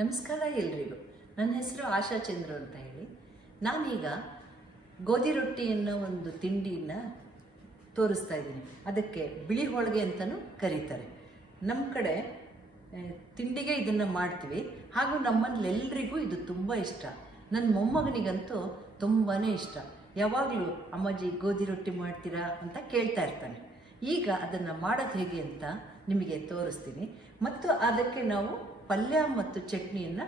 ನಮಸ್ಕಾರ ಎಲ್ರಿಗೂ. ನನ್ನ ಹೆಸರು ಆಶಾ ಚಂದ್ರು ಅಂತ ಹೇಳಿ. ನಾನೀಗ ಗೋಧಿ ರೊಟ್ಟಿಯನ್ನು ಒಂದು ತಿಂಡಿಯನ್ನು ತೋರಿಸ್ತಾ ಇದ್ದೀನಿ. ಅದಕ್ಕೆ ಬಿಳಿ ಹೋಳಿಗೆ ಅಂತಲೂ ಕರೀತಾರೆ. ನಮ್ಮ ಕಡೆ ತಿಂಡಿಗೆ ಇದನ್ನು ಮಾಡ್ತೀವಿ. ಹಾಗೂ ನಮ್ಮಲ್ಲೆಲ್ಲರಿಗೂ ಇದು ತುಂಬ ಇಷ್ಟ. ನನ್ನ ಮೊಮ್ಮಗನಿಗಂತೂ ತುಂಬಾ ಇಷ್ಟ. ಯಾವಾಗಲೂ ಅಮ್ಮಾಜಿ ಗೋಧಿ ರೊಟ್ಟಿ ಮಾಡ್ತೀರಾ ಅಂತ ಕೇಳ್ತಾ ಇರ್ತಾನೆ. ಈಗ ಅದನ್ನು ಮಾಡೋದು ಹೇಗೆ ಅಂತ ನಿಮಗೆ ತೋರಿಸ್ತೀನಿ. ಮತ್ತು ಅದಕ್ಕೆ ನಾವು ಪಲ್ಯ ಮತ್ತು ಚಟ್ನಿಯನ್ನು,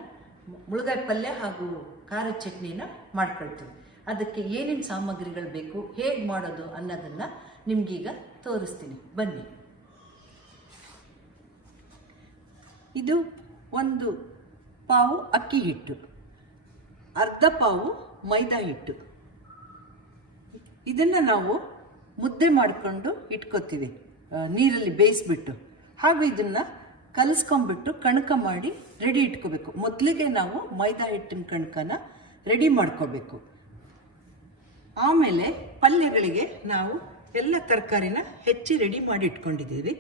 ಮುಳುಗಾಯಿ ಪಲ್ಯ ಹಾಗೂ ಖಾರದ ಚಟ್ನಿಯನ್ನು ಮಾಡ್ಕೊಳ್ತೀವಿ. ಅದಕ್ಕೆ ಏನೇನು ಸಾಮಗ್ರಿಗಳು ಬೇಕು, ಹೇಗೆ ಮಾಡೋದು ಅನ್ನೋದನ್ನು ನಿಮಗೀಗ ತೋರಿಸ್ತೀನಿ, ಬನ್ನಿ. ಇದು ಒಂದು ಪಾವು ಅಕ್ಕಿ ಹಿಟ್ಟು, ಅರ್ಧ ಪಾವು ಮೈದಾ ಹಿಟ್ಟು. ಇದನ್ನು ನಾವು ಮುದ್ದೆ ಮಾಡಿಕೊಂಡು ಇಟ್ಕೋತೀವಿ, ನೀರಲ್ಲಿ ಬೇಯಿಸ್ಬಿಟ್ಟು. ಹಾಗೂ ಇದನ್ನು ಕಲಿಸ್ಕೊಂಡ್ಬಿಟ್ಟು ಕಣಕ ಮಾಡಿ ರೆಡಿ ಇಟ್ಕೋಬೇಕು. ಮೊದಲಿಗೆ ನಾವು ಮೈದಾ ಹಿಟ್ಟಿನ ಕಣಕನ ರೆಡಿ ಮಾಡ್ಕೋಬೇಕು. ಆಮೇಲೆ ಪಲ್ಯಗಳಿಗೆ ನಾವು ಎಲ್ಲ ತರಕಾರಿನ ಹೆಚ್ಚಿ ರೆಡಿ ಮಾಡಿ ಇಟ್ಕೊಂಡಿದ್ದೀವಿ.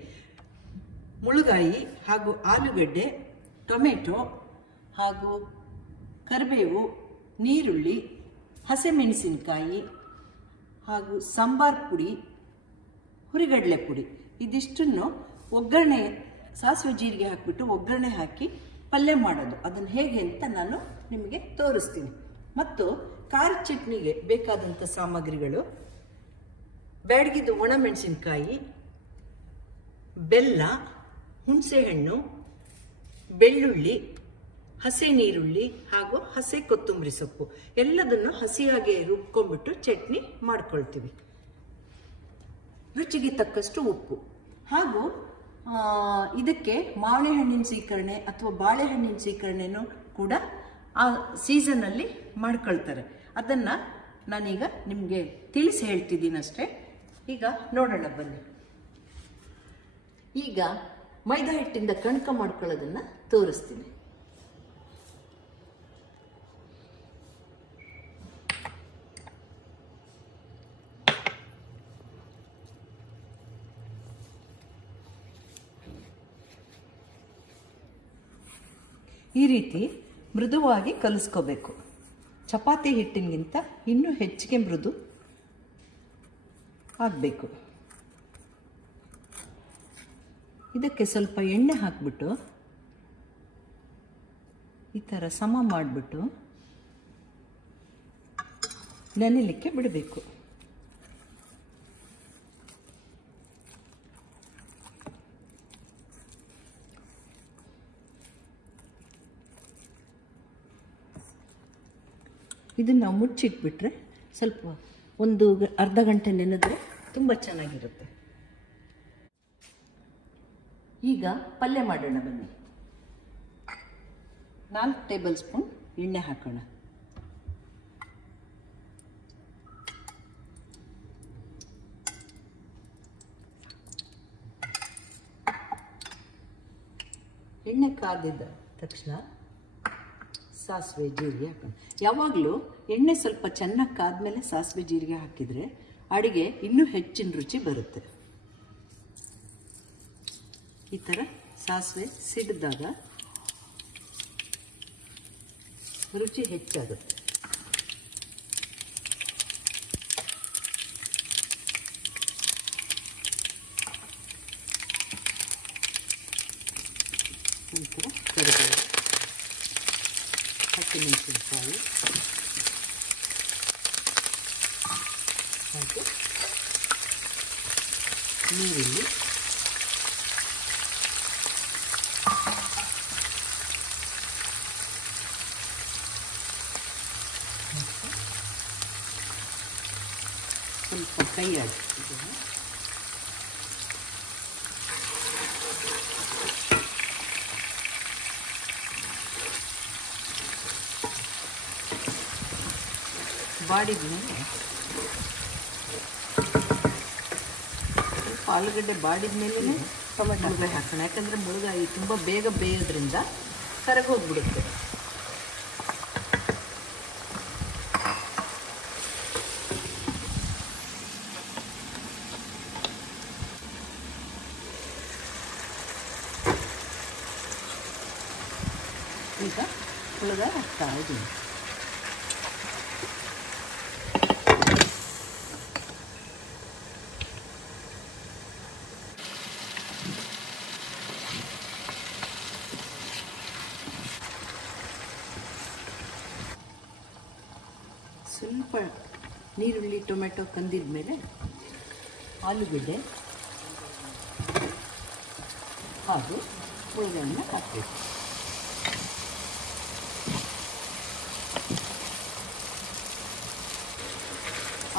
ಮುಳುಗಾಯಿ ಹಾಗೂ ಆಲೂಗಡ್ಡೆ, ಟೊಮೆಟೊ ಹಾಗೂ ಕರಿಬೇವು, ನೀರುಳ್ಳಿ, ಹಸಿಮೆಣಸಿನಕಾಯಿ ಹಾಗೂ ಸಾಂಬಾರ್ ಪುಡಿ, ಹುರಿಗಡಲೆ ಪುಡಿ, ಇದಿಷ್ಟನ್ನು ಒಗ್ಗರಣೆ, ಸಾಸಿವೆ ಜೀರಿಗೆ ಹಾಕಿಬಿಟ್ಟು ಒಗ್ಗರಣೆ ಹಾಕಿ ಪಲ್ಯ ಮಾಡೋದು. ಅದನ್ನು ಹೇಗೆ ಅಂತ ನಾನು ನಿಮಗೆ ತೋರಿಸ್ತೀನಿ. ಮತ್ತು ಖಾರ ಚಟ್ನಿಗೆ ಬೇಕಾದಂಥ ಸಾಮಗ್ರಿಗಳು: ಬ್ಯಾಡಗಿದ್ದು ಒಣಮೆಣಸಿನ್ಕಾಯಿ, ಬೆಲ್ಲ, ಹುಣಸೆಹಣ್ಣು, ಬೆಳ್ಳುಳ್ಳಿ, ಹಸಿ ನೀರುಳ್ಳಿ ಹಾಗೂ ಹಸಿ ಕೊತ್ತಂಬರಿ ಸೊಪ್ಪು ಎಲ್ಲದನ್ನು ಹಸಿಯಾಗಿ ರುಬ್ಕೊಂಡ್ಬಿಟ್ಟು ಚಟ್ನಿ ಮಾಡ್ಕೊಳ್ತೀವಿ. ರುಚಿಗೆ ತಕ್ಕಷ್ಟು ಉಪ್ಪು. ಹಾಗೂ ಇದಕ್ಕೆ ಮಾವಿನಹಣ್ಣಿನ ಸೀಕರಣೆ ಅಥವಾ ಬಾಳೆಹಣ್ಣಿನ ಸೀಕರಣೆನೂ ಕೂಡ ಆ ಸೀಸನ್ನಲ್ಲಿ ಮಾಡ್ಕೊಳ್ತಾರೆ. ಅದನ್ನು ನಾನೀಗ ನಿಮಗೆ ತಿಳಿಸಿ ಹೇಳ್ತಿದ್ದೀನಿ ಅಷ್ಟೇ. ಈಗ ನೋಡೋಣ ಬನ್ನಿ. ಈಗ ಮೈದಾ ಹಿಟ್ಟಿಂದ ಕಣಕ ಮಾಡ್ಕೊಳ್ಳೋದನ್ನು ತೋರಿಸ್ತೀನಿ. ಈ ರೀತಿ ಮೃದುವಾಗಿ ಕಲಿಸ್ಕೋಬೇಕು. ಚಪಾತಿ ಹಿಟ್ಟಿನಗಿಂತ ಇನ್ನೂ ಹೆಚ್ಚಿಗೆ ಮೃದು ಆಗಬೇಕು. ಇದಕ್ಕೆ ಸ್ವಲ್ಪ ಎಣ್ಣೆ ಹಾಕಿಬಿಟ್ಟು ಈ ಥರ ಸಮ ಮಾಡಿಬಿಟ್ಟು ನೆನೆಯಲಿಕ್ಕೆ ಬಿಡಬೇಕು. ಇದನ್ನು ನಾವು ಮುಚ್ಚಿಟ್ಬಿಟ್ರೆ ಸ್ವಲ್ಪ ಒಂದು ಅರ್ಧ ಗಂಟೆ ನೆನೆದ್ರೆ ತುಂಬ ಚೆನ್ನಾಗಿರುತ್ತೆ. ಈಗ ಪಲ್ಯ ಮಾಡೋಣ ಬನ್ನಿ. 4 ಟೇಬಲ್ ಸ್ಪೂನ್ ಎಣ್ಣೆ ಹಾಕೋಣ. ಎಣ್ಣೆ ಕಾದಿದ್ದ ತಕ್ಷಣ ಸಾಸಿವೆ ಜೀರಿಗೆ ಹಾಕೋಣ. ಯಾವಾಗಲೂ ಎಣ್ಣೆ ಸ್ವಲ್ಪ ಚೆನ್ನಾಗಿ ಕಾದ್ಮೇಲೆ ಸಾಸಿವೆ ಜೀರಿಗೆ ಹಾಕಿದರೆ ಅಡುಗೆ ಇನ್ನೂ ಹೆಚ್ಚಿನ ರುಚಿ ಬರುತ್ತೆ. ಈ ಥರ ಸಾಸಿವೆ ಸಿಡಿದಾಗ ರುಚಿ ಹೆಚ್ಚಾಗುತ್ತೆ. ನಂತರ ಕರಿಬೇವು, ಹಸಿಮೆಣಸಿನಕಾಯಿ ಹಾಗೂ ನೀರುಳ್ಳಿ, ಸ್ವಲ್ಪ ಕೈ ಹಾಕ್ತಿದ್ದೇನೆ. ಬಾಡಿದ ಮೇಲೆ ಸ್ವಲ್ಪ ಆಲೂಗಡ್ಡೆ ಬಾಡಿದ ಮೇಲೆ ಟೊಮೆಟೊ ಮುಳುಗಾಯಿ ಹಾಕೋಣ. ಯಾಕಂದರೆ ಮುಳುಗಾಯಿ ತುಂಬ ಬೇಗ ಬೇಯೋದ್ರಿಂದ ಕರಗೋಗ್ಬಿಡುತ್ತೆ. ಈಗ ಹುಳಗ ಹಾಕ್ತಾ ಇದ್ದೀನಿ. ಸ್ವಲ್ಪ ನೀರುಳ್ಳಿ ಟೊಮೆಟೊ ಕಂದಿದ ಮೇಲೆ ಆಲೂಗಡ್ಡೆ ಹಾಗೂ ಹುಳಗಳನ್ನು ಹಾಕಬೇಕು.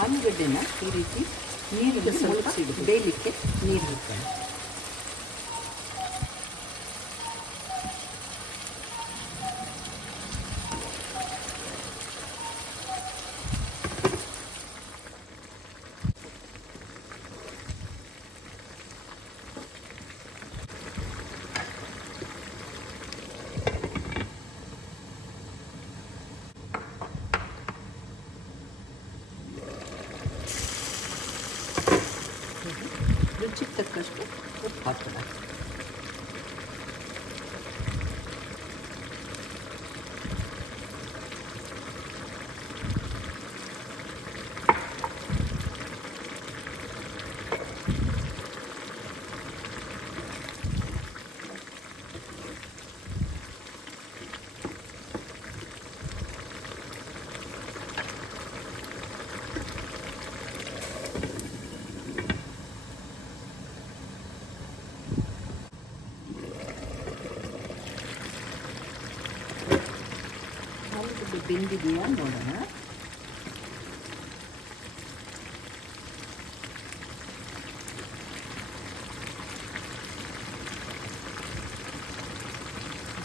ಆಲೂಗಡ್ಡೆನ ಈ ರೀತಿ ನೀರಿಗೆ ಸ್ವಲ್ಪ ಬೇಯಲಿಕ್ಕೆ ನೀರು ಹಾಕ್ತಾರೆ. ರುಚಿಗೆ ತಕ್ಕಷ್ಟು ಉಪ್ಪು ಹಾಕೋಣ. ಆಲೂಗಡ್ಡೆ ಬೆಂದಿದೆಯಾ ನೋಡೋಣ.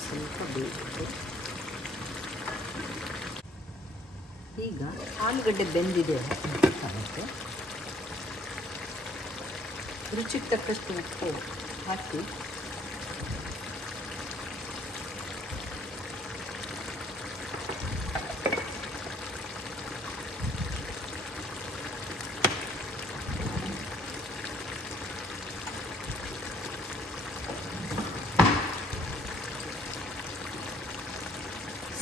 ಸ್ವಲ್ಪ ಬೇಯಿಸಬೇಕು. ಈಗ ಆಲೂಗಡ್ಡೆ ಬೆಂದಿದೆ ಆಗುತ್ತೆ. ರುಚಿಗೆ ತಕ್ಕಷ್ಟು ಉಪ್ಪು ಹಾಕಿ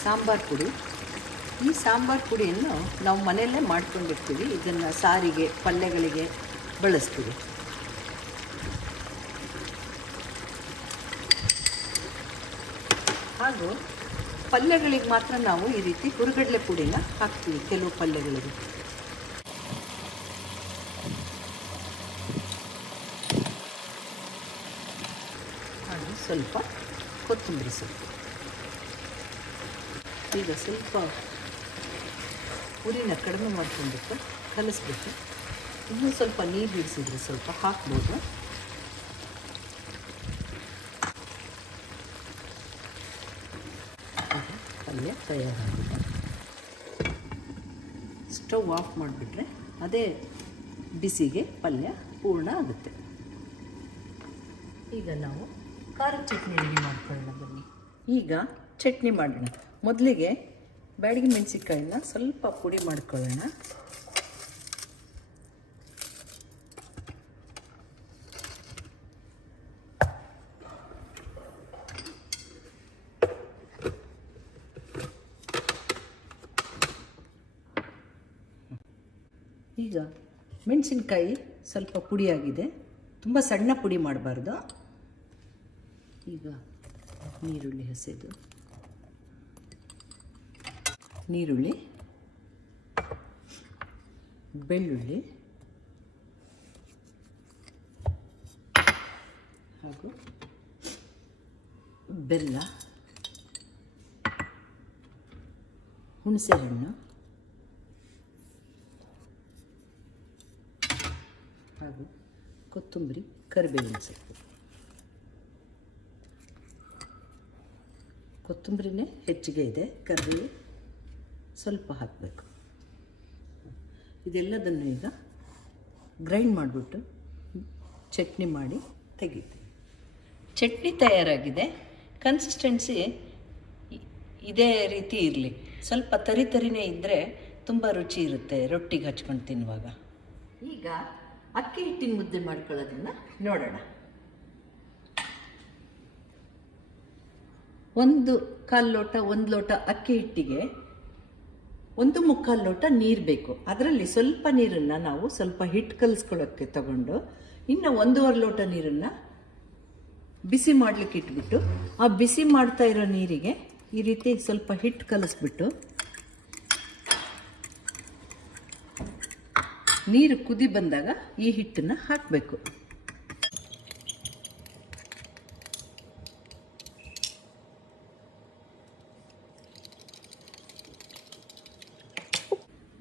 ಸಾಂಬಾರು ಪುಡಿ. ಈ ಸಾಂಬಾರು ಪುಡಿಯನ್ನು ನಾವು ಮನೆಯಲ್ಲೇ ಮಾಡ್ಕೊಂಡಿರ್ತೀವಿ. ಇದನ್ನು ಸಾರಿಗೆ ಪಲ್ಯಗಳಿಗೆ ಬಳಸ್ತೀವಿ. ಹಾಗೂ ಪಲ್ಯಗಳಿಗೆ ಮಾತ್ರ ನಾವು ಈ ರೀತಿ ಹುರುಗಡ್ಲೆ ಪುಡಿನ ಹಾಕ್ತೀವಿ ಕೆಲವು ಪಲ್ಯಗಳಿಗೆ. ಹಾಗೂ ಸ್ವಲ್ಪ ಕೊತ್ತಂಬರಿ ಸೊಪ್ಪು. ಈಗ ಸ್ವಲ್ಪ ಉರಿನ ಕಡಿಮೆ ಮಾಡ್ಕೊಂಡ್ಬಿಟ್ಟು ಕಲಿಸ್ಬಿಟ್ಟು ಇನ್ನೂ ಸ್ವಲ್ಪ ನೀರು ಬಿಡಿಸಿದ್ರೆ ಸ್ವಲ್ಪ ಹಾಕ್ಬೋದು. ಪಲ್ಯ ತಯಾರಾಗಿದೆ. ಸ್ಟವ್ ಆಫ್ ಮಾಡಿಬಿಟ್ರೆ ಅದೇ ಬಿಸಿಗೆ ಪಲ್ಯ ಪೂರ್ಣ ಆಗುತ್ತೆ. ಈಗ ನಾವು ಖಾರದ ಚಟ್ನಿ ರೆಡಿ ಮಾಡ್ಕೊಳ್ಳೋಣ ಬನ್ನಿ. ಈಗ ಚಟ್ನಿ ಮಾಡೋಣ. ಮೊದಲಿಗೆ ಬ್ಯಾಡಗಿ ಮೆಣಸಿನ್ಕಾಯಿನ ಸ್ವಲ್ಪ ಪುಡಿ ಮಾಡ್ಕೊಳ್ಳೋಣ. ಈಗ ಮೆಣಸಿನ್ಕಾಯಿ ಸ್ವಲ್ಪ ಪುಡಿಯಾಗಿದೆ, ತುಂಬ ಸಣ್ಣ ಪುಡಿ ಮಾಡಬಾರ್ದು. ಈಗ ನೀರುಳ್ಳಿ ಹಸಿದು, ನೀರುಳ್ಳಿ, ಬೆಳ್ಳುಳ್ಳಿ ಹಾಗೂ ಬೆಲ್ಲ, ಹುಣಸೆಹಣ್ಣು ಹಾಗೂ ಕೊತ್ತಂಬರಿ, ಕರಿಬೇವಿನ ಸೊಪ್ಪು. ಕೊತ್ತಂಬರಿನೇ ಹೆಚ್ಚಿಗೆ ಇದೆ, ಕರಿಬೇವು ಸ್ವಲ್ಪ ಹಾಕಬೇಕು. ಇದೆಲ್ಲದನ್ನು ಈಗ ಗ್ರೈಂಡ್ ಮಾಡಿಬಿಟ್ಟು ಚಟ್ನಿ ಮಾಡಿ ತೆಗಿತೀವಿ. ಚಟ್ನಿ ತಯಾರಾಗಿದೆ. ಕನ್ಸಿಸ್ಟೆನ್ಸಿ ಇದೇ ರೀತಿ ಇರಲಿ. ಸ್ವಲ್ಪ ತರಿ ತರಿನೇ ಇದ್ದರೆ ತುಂಬ ರುಚಿ ಇರುತ್ತೆ ರೊಟ್ಟಿಗೆ ಹಚ್ಕೊಂಡು ತಿನ್ನುವಾಗ. ಈಗ ಅಕ್ಕಿ ಹಿಟ್ಟಿನ ಮುದ್ದೆ ಮಾಡ್ಕೊಳ್ಳೋದನ್ನು ನೋಡೋಣ. ಒಂದು ಲೋಟ ಅಕ್ಕಿ ಹಿಟ್ಟಿಗೆ 1/4 ಲೋಟ ನೀರು ಬೇಕು. ಅದರಲ್ಲಿ ಸ್ವಲ್ಪ ನೀರನ್ನು ನಾವು ಸ್ವಲ್ಪ ಹಿಟ್ಟು ಕಲಿಸ್ಕೊಳ್ಳೋಕ್ಕೆ ತಗೊಂಡು ಇನ್ನು 1.5 ಲೋಟ ನೀರನ್ನು ಬಿಸಿ ಮಾಡಲಿಕ್ಕೆ ಇಟ್ಬಿಟ್ಟು ಆ ಬಿಸಿ ಮಾಡ್ತಾ ಇರೋ ನೀರಿಗೆ ಈ ರೀತಿ ಸ್ವಲ್ಪ ಹಿಟ್ಟು ಕಲಿಸ್ಬಿಟ್ಟು ನೀರು ಕುದಿ ಬಂದಾಗ ಈ ಹಿಟ್ಟನ್ನು ಹಾಕಬೇಕು.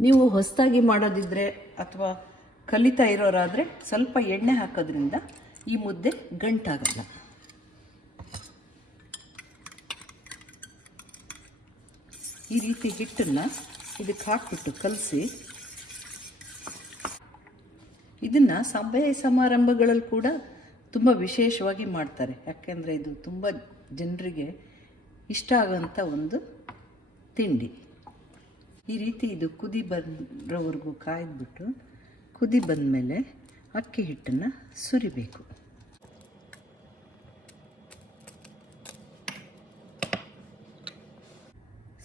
ನೀವು ಹೊಸದಾಗಿ ಮಾಡೋದಿದ್ರೆ ಅಥವಾ ಕಲಿತಾ ಇರೋರಾದರೆ ಸ್ವಲ್ಪ ಎಣ್ಣೆ ಹಾಕೋದ್ರಿಂದ ಈ ಮುದ್ದೆ ಗಂಟಾಗಲ್ಲ. ಈ ರೀತಿ ಹಿಟ್ಟನ್ನು ಇದಕ್ಕೆ ಹಾಕ್ಬಿಟ್ಟು ಕಲಸಿ ಇದನ್ನು ಸಭೆ ಸಮಾರಂಭಗಳಲ್ಲಿ ಕೂಡ ತುಂಬ ವಿಶೇಷವಾಗಿ ಮಾಡ್ತಾರೆ. ಯಾಕೆಂದರೆ ಇದು ತುಂಬ ಜನರಿಗೆ ಇಷ್ಟ ಆಗೋಂಥ ಒಂದು ತಿಂಡಿ. ಈ ರೀತಿ ಇದು ಕುದಿ ಬರೋವರೆಗೂ ಕಾಯ್ದುಬಿಟ್ಟು ಕುದಿ ಬಂದಮೇಲೆ ಅಕ್ಕಿ ಹಿಟ್ಟನ್ನು ಸುರಿಬೇಕು.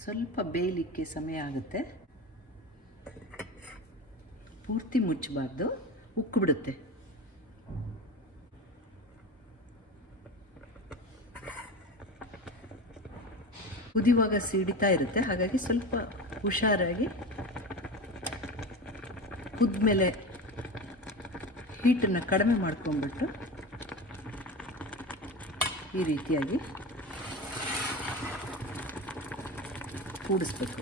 ಸ್ವಲ್ಪ ಬೇಯಲಿಕ್ಕೆ ಸಮಯ ಆಗುತ್ತೆ. ಪೂರ್ತಿ ಮುಚ್ಚಬಾರ್ದು, ಉಕ್ಕಿಬಿಡುತ್ತೆ. ಕುದಿಯುವಾಗ ಸಿಡಿತಾ ಇರುತ್ತೆ, ಹಾಗಾಗಿ ಸ್ವಲ್ಪ ಹುಷಾರಾಗಿ ಕುದ್ಮೇಲೆ ಹೀಟನ್ನು ಕಡಿಮೆ ಮಾಡ್ಕೊಂಡ್ಬಿಟ್ಟು ಈ ರೀತಿಯಾಗಿ ಕೂಡಿಸ್ಬೇಕು.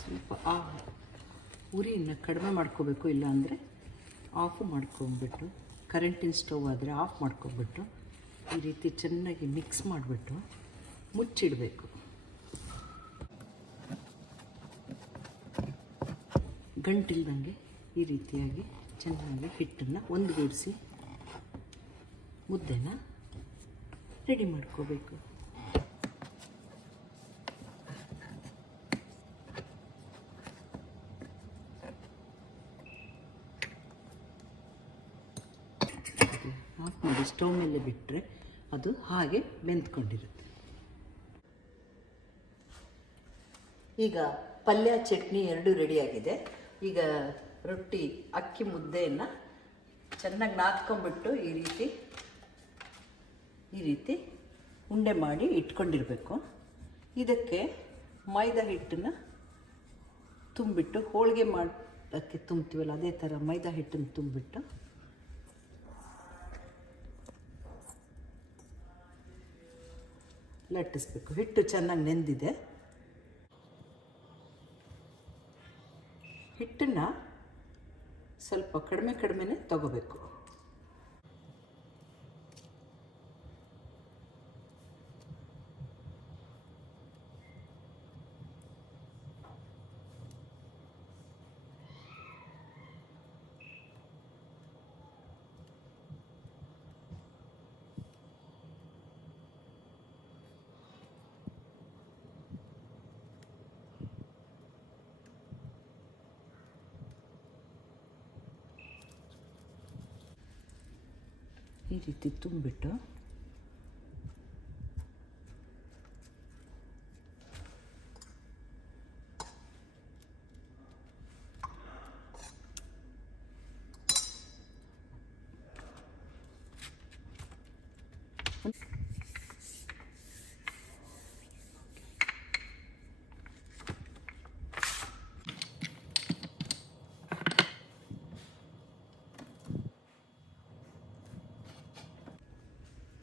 ಸ್ವಲ್ಪ ಉರಿಯನ್ನು ಕಡಿಮೆ ಮಾಡ್ಕೋಬೇಕು, ಇಲ್ಲಾಂದರೆ ಆಫ್ ಮಾಡ್ಕೊಂಬಿಟ್ಟು, ಕರೆಂಟಿನ ಸ್ಟವ್ ಆದರೆ ಆಫ್ ಮಾಡ್ಕೊಂಬಿಟ್ಟು ಈ ರೀತಿ ಚೆನ್ನಾಗಿ ಮಿಕ್ಸ್ ಮಾಡಿಬಿಟ್ಟು ಮುಚ್ಚಿಡಬೇಕು. ಗಂಟಿಲ್ದಂಗೆ ಈ ರೀತಿಯಾಗಿ ಚೆನ್ನಾಗಿ ಹಿಟ್ಟನ್ನು ಒಂದುಗೂಡಿಸಿ ಮುದ್ದೆನ ರೆಡಿ ಮಾಡ್ಕೋಬೇಕು. ಆಫ್ ಮಾಡಿ ಸ್ಟವ್ ಮೇಲೆ ಬಿಟ್ಟರೆ ಅದು ಹಾಗೆ ಬೆಂದ್ಕೊಂಡಿರುತ್ತೆ. ಈಗ ಪಲ್ಯ ಚಟ್ನಿ ಎರಡೂ ರೆಡಿಯಾಗಿದೆ. ಈಗ ರೊಟ್ಟಿ ಅಕ್ಕಿ ಮುದ್ದೆಯನ್ನು ಚೆನ್ನಾಗಿ ನಾದ್ಕೊಂಡ್ಬಿಟ್ಟು ಈ ರೀತಿ ಉಂಡೆ ಮಾಡಿ ಇಟ್ಕೊಂಡಿರಬೇಕು. ಇದಕ್ಕೆ ಮೈದಾ ಹಿಟ್ಟನ್ನು ತುಂಬಿಟ್ಟು, ಹೋಳಿಗೆ ಮಾಡೋಕ್ಕೆ ತುಂಬ್ತೀವಲ್ಲ ಅದೇ ಥರ ಮೈದಾ ಹಿಟ್ಟನ್ನು ತುಂಬಿಟ್ಟು ಲಟ್ಟಿಸ್ಬೇಕು. ಹಿಟ್ಟು ಚೆನ್ನಾಗಿ ನೆಂದಿದೆ. ಹಿಟ್ಟನ್ನು ಸ್ವಲ್ಪ ಕಡಿಮೆನೇ ತಗೋಬೇಕು. ಈ ರೀತಿ ತುಂಬಿಟ್ಟು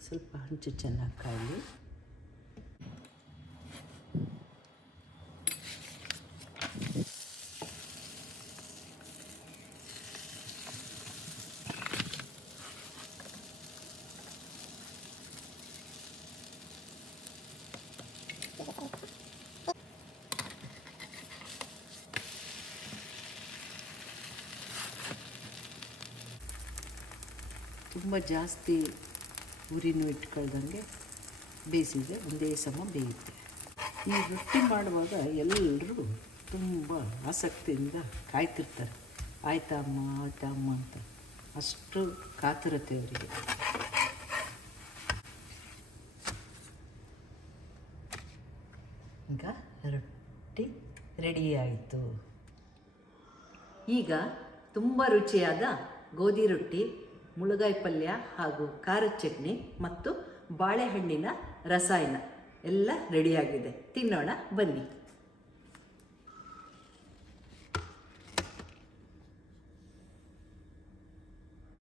ಸ್ವಲ್ಪ ಹಂಚು ಚೆನ್ನಾಗಿ ಕಾಯಲಿ. ತುಂಬ ಜಾಸ್ತಿ ಉರಿನೂ ಇಟ್ಕೊಳ್ದಂಗೆ ಬೇಯಿಸಿದರೆ ಒಂದೇ ಸಮ ಬೇಯುತ್ತೆ. ಈ ರೊಟ್ಟಿ ಮಾಡುವಾಗ ಎಲ್ಲರೂ ತುಂಬ ಆಸಕ್ತಿಯಿಂದ ಕಾಯ್ತಿರ್ತಾರೆ, ಆಯ್ತಾ ಅಮ್ಮ ಅಂತ. ಅಷ್ಟು ಕಾತುರತೆ ಅವರಿಗೆ. ಈಗ ರೊಟ್ಟಿ ರೆಡಿ ಆಯಿತು. ಈಗ ತುಂಬ ರುಚಿಯಾದ ಗೋಧಿ ರೊಟ್ಟಿ, ಮುಳುಗಾಯಿ ಪಲ್ಯ ಹಾಗೂ ಖಾರದ ಚಟ್ನಿ ಮತ್ತು ಬಾಳೆಹಣ್ಣಿನ ರಸಾಯನ ಎಲ್ಲ ರೆಡಿಯಾಗಿದೆ. ತಿನ್ನೋಣ ಬನ್ನಿ.